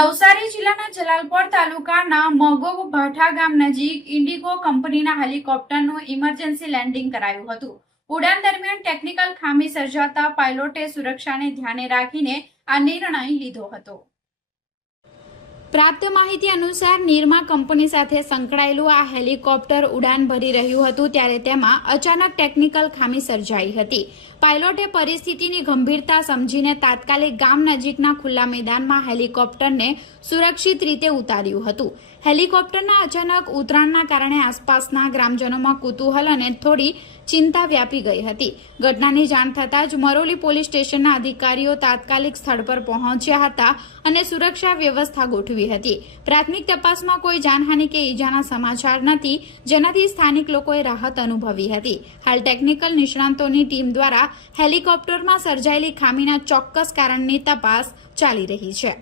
નવસારી જિલ્લાના જલાલપોર તાલુકાના મગોબ ભાઠા ગામ નજીક ઇન્ડિગો કંપનીના હેલિકોપ્ટરનું ઇમરજન્સી લેન્ડિંગ કરાયું હતું। ઉડાન દરમિયાન ટેકનિકલ ખામી સર્જાતા પાયલોટે સુરક્ષાને ધ્યાને રાખીને આ નિર્ણય લીધો હતો। પ્રાપ્ત માહિતી અનુસાર નિરમા કંપની સાથે સંકળાયેલું આ હેલિકોપ્ટર ઉડાન ભરી રહ્યું હતું ત્યારે તેમાં અચાનક ટેકનિકલ ખામી સર્જાઈ હતી। પાયલોટે પરિસ્થિતિની ગંભીરતા સમજીને તાત્કાલિક ગામ નજીકના ખુલ્લા મેદાનમાં હેલિકોપ્ટરને સુરક્ષિત રીતે ઉતાર્યું હતું। હેલિકોપ્ટરના અચાનક ઉતરાણના કારણે આસપાસના ગ્રામજનોમાં કુતૂહલ અને થોડી ચિંતા વ્યાપી ગઈ હતી। ઘટનાની જાણ થતાં જ મરોલી પોલીસ સ્ટેશનના અધિકારીઓ તાત્કાલિક સ્થળ પર પહોંચ્યા હતા અને સુરક્ષા વ્યવસ્થા ગોઠવી હતી। પ્રાથમિક તપાસમાં કોઈ જાનહાનિ કે ઈજાના સમાચાર નથી, જેનાથી સ્થાનિક લોકોએ રાહત અનુભવી હતી। હાલ ટેકનિકલ નિષ્ણાતોની ટીમ દ્વારા હેલિકોપ્ટરમાં સર્જાયેલી ખામીના ચોક્કસ કારણની તપાસ ચાલી રહી છે।